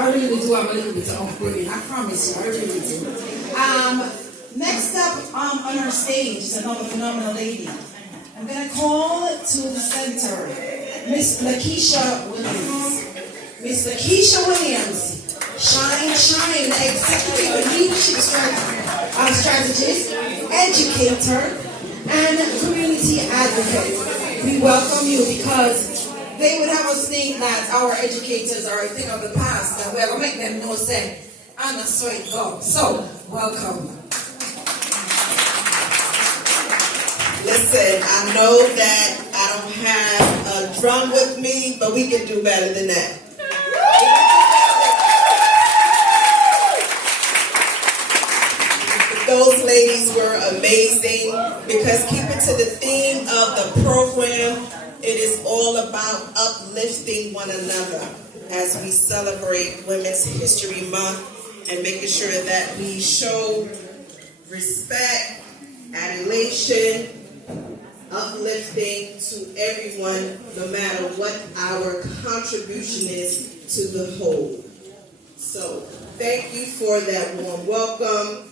I really do have a little bit of upgrading. I promise you, I really do. Next up on our stage is another phenomenal lady. I'm going to call to the center Miss Lakeisha Williams. Miss Lakeisha Williams, Shine, executive leadership strategist, educator, and community advocate. We welcome you because they would have us think that our educators are a thing of the past, and we're going to make them know, say, and that's so it goes. So, welcome. Listen, I know that I don't have a drum with me, but we can do better than that. Those ladies were amazing because keeping to the theme of the program, it is all about uplifting one another as we celebrate Women's History Month and making sure that we show respect, adulation, uplifting to everyone, no matter what our contribution is to the whole. So, thank you for that warm welcome.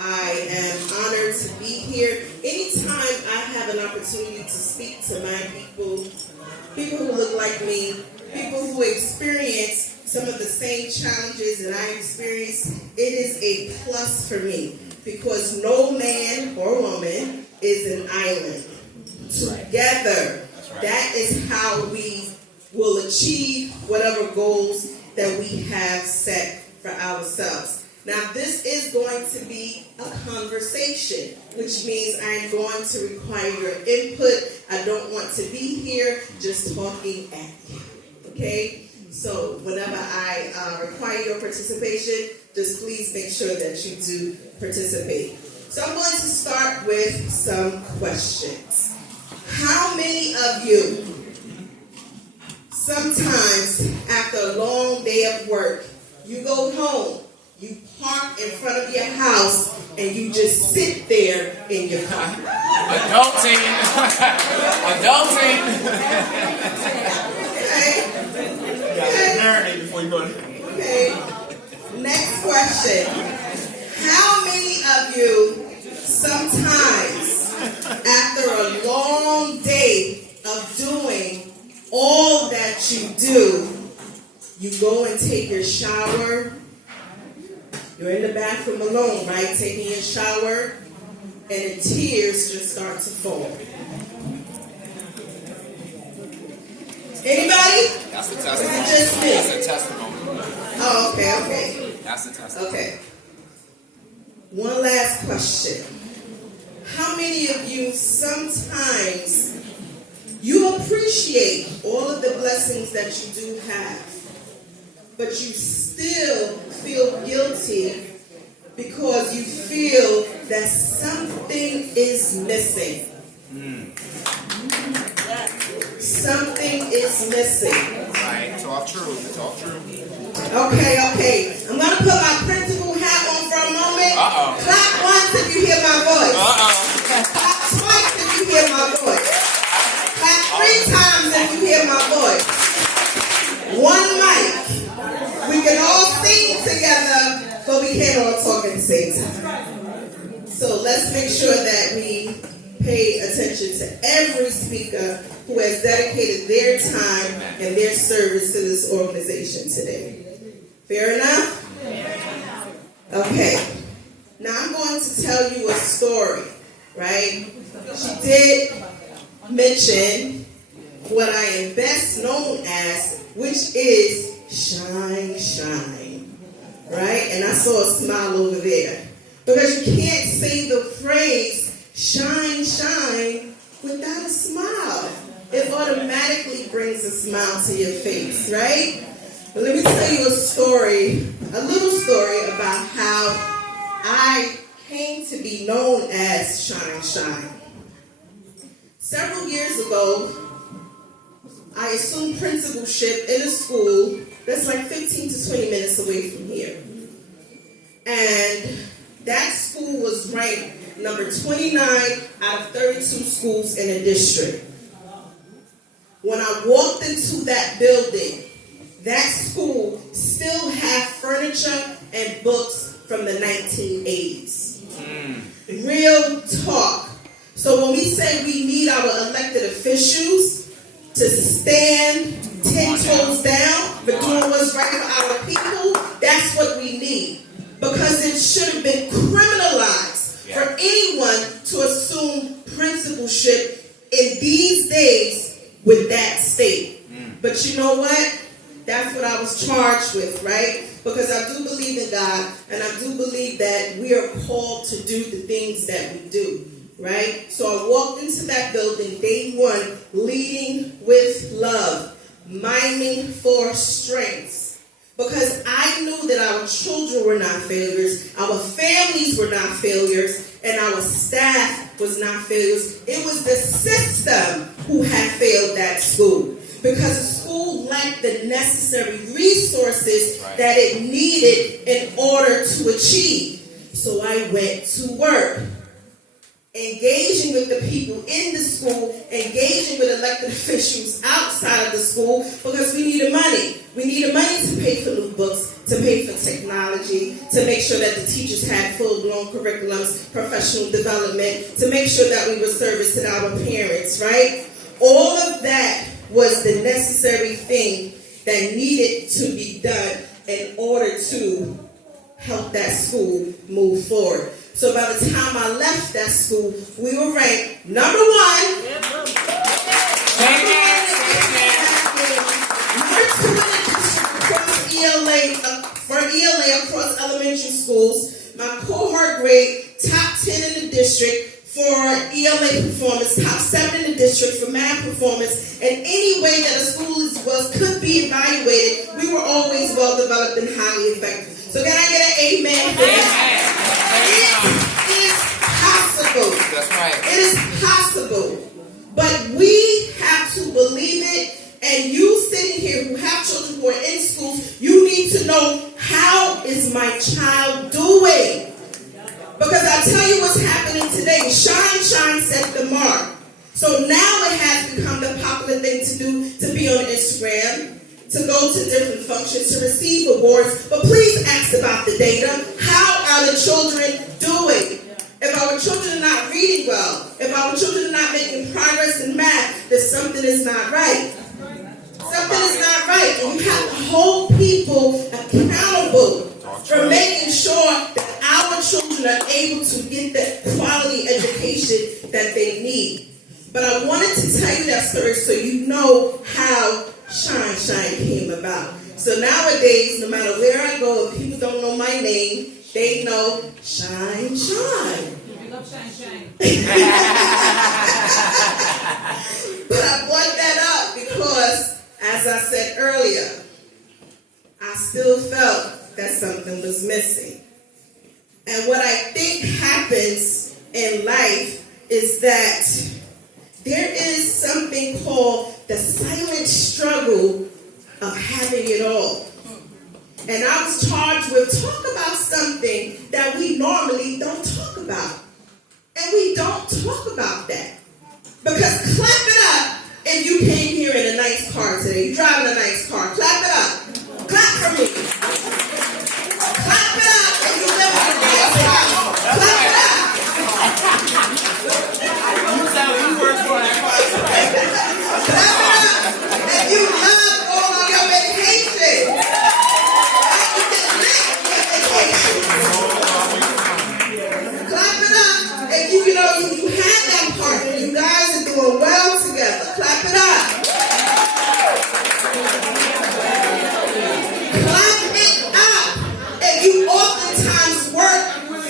I am honored to be here. Anytime I have an opportunity to speak to my people who look like me, people who experience some of the same challenges that I experience, it is a plus for me because no man or woman is an island. Together, that is how we will achieve whatever goals that we have set for ourselves. Now, this is going to be a conversation, which means I'm going to require your input. I don't want to be here just talking at you, okay? So whenever I require your participation, just please make sure that you do participate. So I'm going to start with some questions. How many of you, sometimes after a long day of work, you go home, you park in front of your house, and you just sit there in your car? Adulting. Okay. Before you go. Okay. Next question. How many of you, sometimes after a long day of doing all that you do, you go and take your shower? You're in the bathroom alone, right? Taking your shower, and the tears just start to fall. Anybody? That's the testimony. Is it just me? That's the testimony. Oh, okay. That's the testimony. Okay. One last question. How many of you sometimes you appreciate all of the blessings that you do have, but you still feel guilty because you feel that something is missing? Something is missing. Right. Talk true. Talk true. Okay. I'm going to put my principal hat on for a moment. Clap once if you hear my voice. Clap twice if you hear my voice. Clap 3 times if you hear my voice. One mic. We can all sing together, but we can't all talk at the same time. So let's make sure that we pay attention to every speaker who has dedicated their time and their service to this organization today. Fair enough? Okay. Now I'm going to tell you a story, right? She did mention what I am best known as, which is shine, right? And I saw a smile over there. Because you can't say the phrase shine without a smile. It automatically brings a smile to your face, right? But let me tell you a little story about how I came to be known as Shine. Several years ago, I assumed principalship in a school that's like 15 to 20 minutes away from here. And that school was ranked number 29 out of 32 schools in a district. When I walked into that building, that school still had furniture and books from the 1980s. Real talk. So when we say we need our elected officials to stand 10 toes down for doing what's right for our people, that's what we need. Because it should have been criminalized for anyone to assume principalship in these days with that state. But you know what? That's what I was charged with, right? Because I do believe in God, and I do believe that we are called to do the things that we do, right? So I walked into that building, day one, leading with love, miming for strengths. Because I knew that our children were not failures, our families were not failures, and our staff was not failures. It was the system who had failed that school. Because the school lacked the necessary resources that it needed in order to achieve. So I went to work, engaging with the people in the school, engaging with elected officials outside of the school, because we needed money. We needed money to pay for new books, to pay for technology, to make sure that the teachers had full-blown curriculums, professional development, to make sure that we were servicing our parents, right? All of that was the necessary thing that needed to be done in order to help that school move forward. So by the time I left that school, we were ranked number one. Number two in the district across ELA, for ELA across elementary schools. My cohort grade, top 10 in the district for ELA performance, top 7 in the district for math performance, and any way that a school could be evaluated, we were always well developed and highly effective. So can I get an amen for that? It is possible. That's right. It is possible. But we have to believe it. And you sitting here who have children who are in schools, you need to know, how is my child doing? Because I tell you what's happening today. Shine, shine, set the mark. So now it has become the popular thing to do, to be on Instagram, to go to different functions, to receive awards. But please ask about the data. How are the children doing? If our children are not reading well, if our children are not making progress in math, then something is not right. Something is not right. And we have to hold people accountable for making sure that our children are able to get the quality education that they need. But I wanted to tell you that story so you know how Shine Shine came about. So nowadays, no matter where I go, if people don't know my name, they know Shine Shine. I love Shine Shine. But I brought that up because, as I said earlier, I still felt that something was missing. And what I think happens in life is that there is something called the silent struggle of having it all. And I was charged with talk about something that we normally don't talk about. And we don't talk about that. Because clap it up if you came here in a nice car today. You're driving a nice car. Clap it up. Clap for me. Clap it up if you live in a nice house. Clap it up. Clap it up if you love going on your vacation. You get lit vacation. Clap it up if you had that partner. You guys are doing well together. Clap it up. Clap it up if you oftentimes work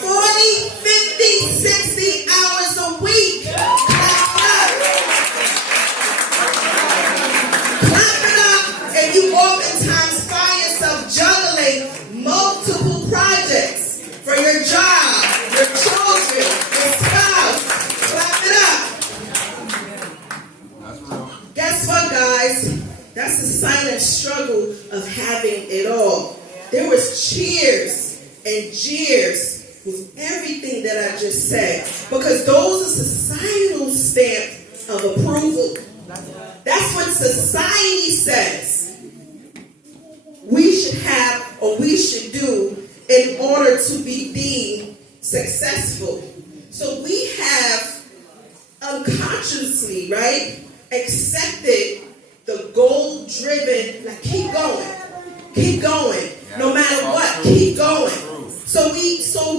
40, 50, 60 hours a week. Clap it up. Clap it up if you oftentimes find yourself juggling multiple projects for your job, your children, your spouse. Clap it up. That's real. Guess what, guys? That's the silent struggle of having it all. There was cheers and jeers with everything that I just said, because those are societal stamps of approval. That's what society says we should have or we should do in order to be deemed successful. So we have unconsciously, right, accepted the goal-driven, like keep going, no matter what, keep going. So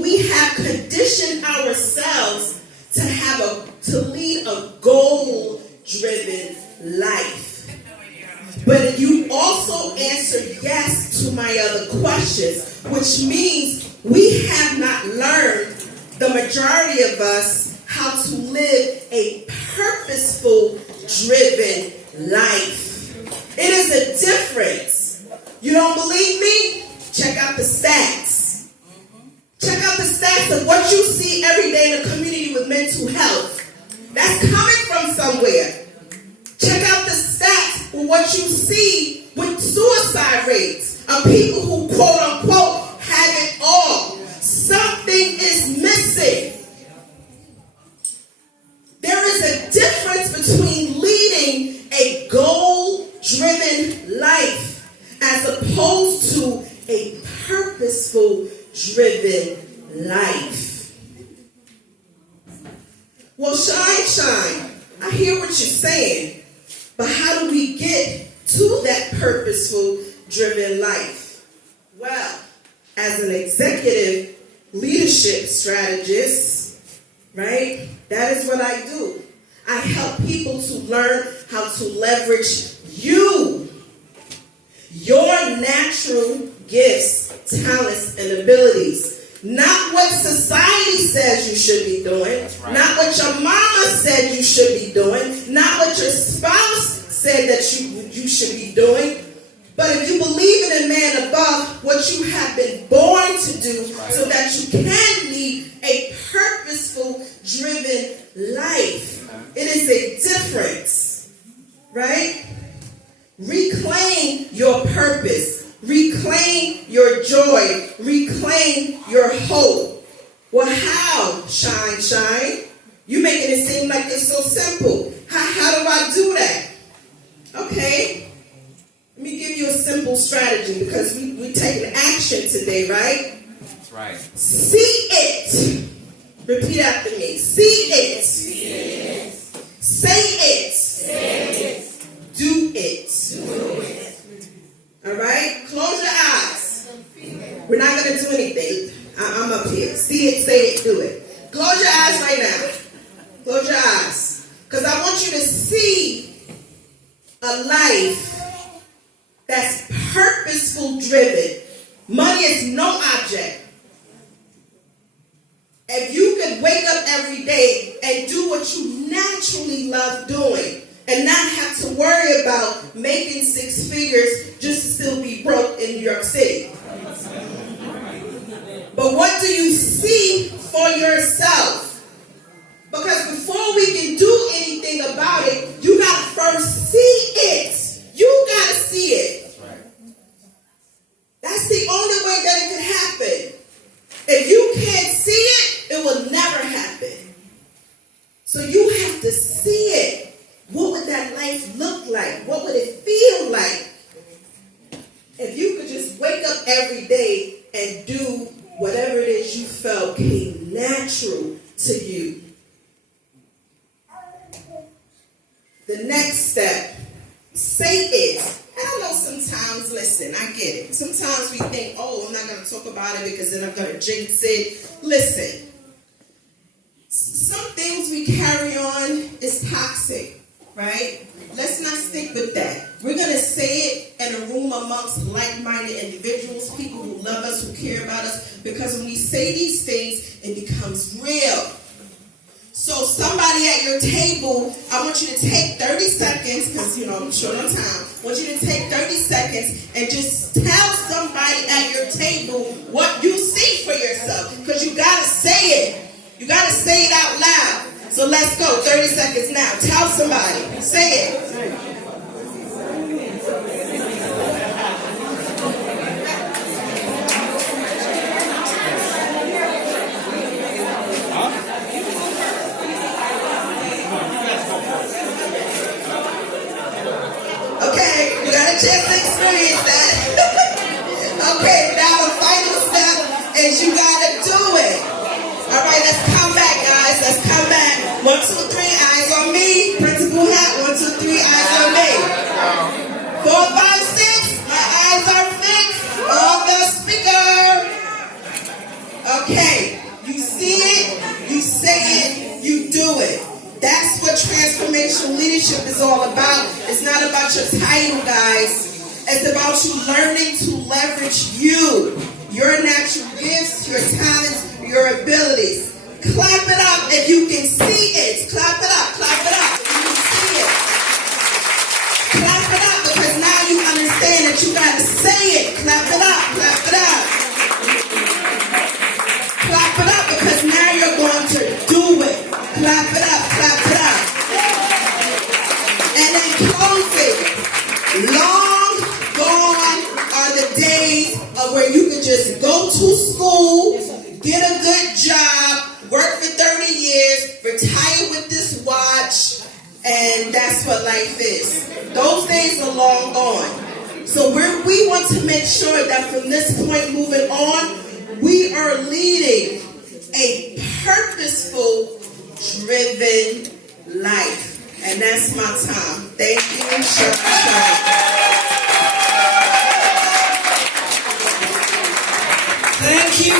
we have conditioned ourselves to lead a goal-driven life. But you also answered yes to my other questions, which means we have not learned, the majority of us, how to live a purposeful, driven life. It is a difference. You don't believe me? Check out the stats. Check out the stats of what you see every day in a community with mental health. That's coming from somewhere. Check out the stats of what you see with suicide rates of people who quote unquote have it all. Something is missing. There is a difference between leading a goal-driven life as opposed to a purposeful driven life. Well, shine. I hear what you're saying, but how do we get to that purposeful driven life? Well, as an executive leadership strategist, right, that is what I do. I help people to learn how to leverage your natural gifts, talents, and abilities. Not what society says you should be doing. Right. Not what your mama said you should be doing. Not what your spouse said that you should be doing. But if you believe in a man above, what you have been born to do, right, so that you can lead a purposeful, driven life. It is a difference, right? Reclaim your purpose. Reclaim your joy. Reclaim your hope. Well, how, Shine? You making it seem like it's so simple. How do I do that? Okay. Let me give you a simple strategy because we taking action today, right? That's right. See it. Repeat after me. See it. See it. Say it. Say it. Do it. Do it. All right? Close your eyes. We're not going to do anything. I'm up here. See it, say it, do it. Close your eyes right now. Close your eyes. Because I want you to see a life that's purposeful driven. Money is no object. If you could wake up every day and do what you naturally love doing and not have to worry about making six figures just to still be broke in New York City. But what do you see for yourself? Because before we can do anything about it, you got to first see it. You got to see it. That's the only way that it can happen. If you can't see it, it will never happen. So you have to see it. What would that life look like? What would it feel like? If you could just wake up every day and do whatever it is you felt came natural to you. The next step, say it. I know sometimes, listen, I get it. Sometimes we think, oh, I'm not going to talk about it because then I'm going to jinx it. Listen, some things we carry on is toxic, right? Let's not stick with that. We're going to say it in a room amongst like-minded individuals, people who love us, who care about us, because when we say these things, it becomes real. So somebody at your table, I want you to take 30 seconds, because, I'm short on time. I want you to take 30 seconds and just tell somebody at your table what you see for yourself, because you got to say it. You got to say it out loud. So let's go. 30 seconds now. Tell somebody. Say it. Okay, you got a chance to experience that. Okay, now the final step is you gotta do it. All right, let's come back, guys. Let's come back. 1, 2, 3, eyes on me. Principal hat. 1, 2, 3, eyes on me. 4, 5, 6. My eyes are fixed on the speaker. Okay, you see it, you say it, you do it. That's what transformational leadership is all about. It's not about your title, guys. It's about you learning to leverage you, your natural gifts, your talents, your abilities. Clap it up if you can see it. Clap it up if you can see it. Clap it up because now you understand that you got to say it. Clap it up. Clap it up because now you're going to do it. Clap it up. And then closing. Long gone are the days of where you can just go to school, get a good job, work for 30 years, retire with this watch, and that's what life is. Those days are long gone. So we want to make sure that from this point moving on, we are leading a purposeful, driven life. And that's my time. Thank you, Shabbat Shalom. Thank you.